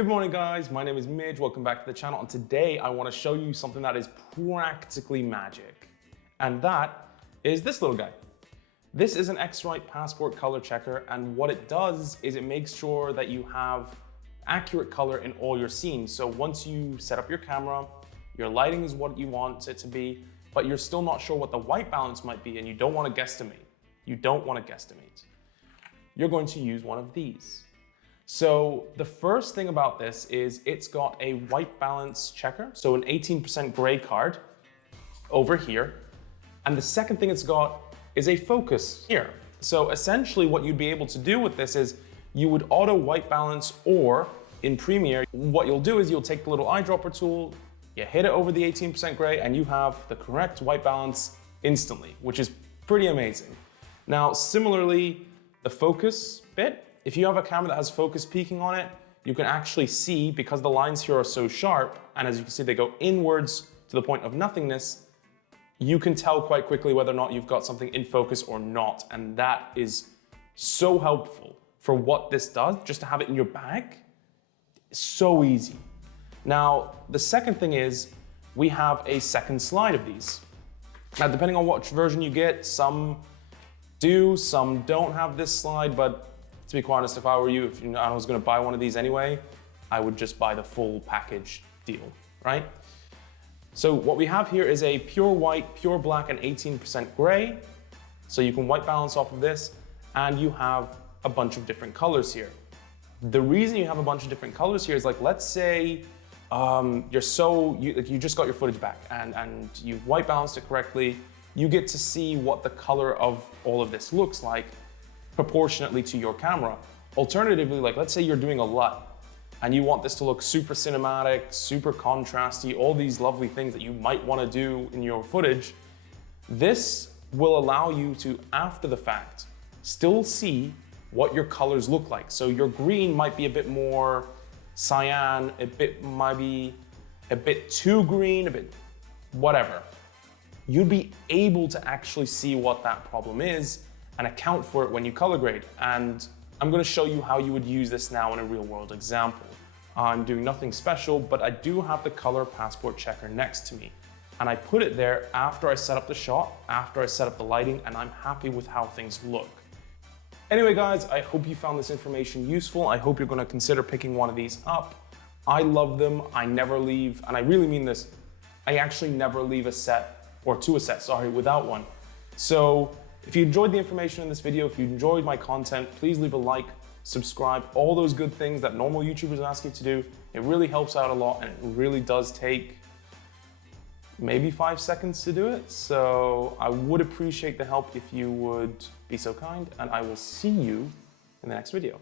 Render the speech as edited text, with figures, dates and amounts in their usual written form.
Good morning guys, my name is Midge, welcome back to the channel, and today I want to show you something that is practically magic. And that is this little guy. This is an X-Rite Passport color checker, and what it does is it makes sure that you have accurate color in all your scenes. So once you set up your camera, your lighting is what you want it to be, but you're still not sure what the white balance might be and you don't want to guesstimate. You're going to use one of these. So the first thing about this is it's got a white balance checker, so an 18% gray card over here. And the second thing it's got is a focus here. So essentially what you'd be able to do with this is you would auto white balance, or in Premiere, what you'll do is you'll take the little eyedropper tool, you hit it over the 18% gray, and you have the correct white balance instantly, which is pretty amazing. Now, similarly, the focus bit, if you have a camera that has focus peaking on it, you can actually see, because the lines here are so sharp, and as you can see, they go inwards to the point of nothingness, you can tell quite quickly whether or not you've got something in focus or not. And that is so helpful for what this does, just to have it in your bag. It's so easy. Now, the second thing is we have a second slide of these. Now, depending on which version you get, some do, some don't have this slide, but to be quite honest, if I were you, if I was gonna buy one of these anyway, I would just buy the full package deal, right? So what we have here is a pure white, pure black, and 18% gray. So you can white balance off of this, and you have a bunch of different colors here. The reason you have a bunch of different colors here is, like, let's say you just got your footage back and you've white balanced it correctly. You get to see what the color of all of this looks like proportionately to your camera. Alternatively, like, let's say you're doing a LUT and you want this to look super cinematic, super contrasty, all these lovely things that you might want to do in your footage. This will allow you to, after the fact, still see what your colors look like. So your green might be a bit more cyan, might be a bit too green, a bit whatever. You'd be able to actually see what that problem is and account for it when you color grade. And I'm gonna show you how you would use this now in a real world example. I'm doing nothing special, but I do have the color passport checker next to me. And I put it there after I set up the shot, after I set up the lighting, and I'm happy with how things look. Anyway, guys, I hope you found this information useful. I hope you're gonna consider picking one of these up. I love them. I never leave, and I really mean this, I actually never leave a set, or to a set, sorry, without one. So if you enjoyed the information in this video, if you enjoyed my content, please leave a like, subscribe, all those good things that normal YouTubers ask you to do. It really helps out a lot, and it really does take maybe 5 seconds to do it. So I would appreciate the help if you would be so kind, and I will see you in the next video.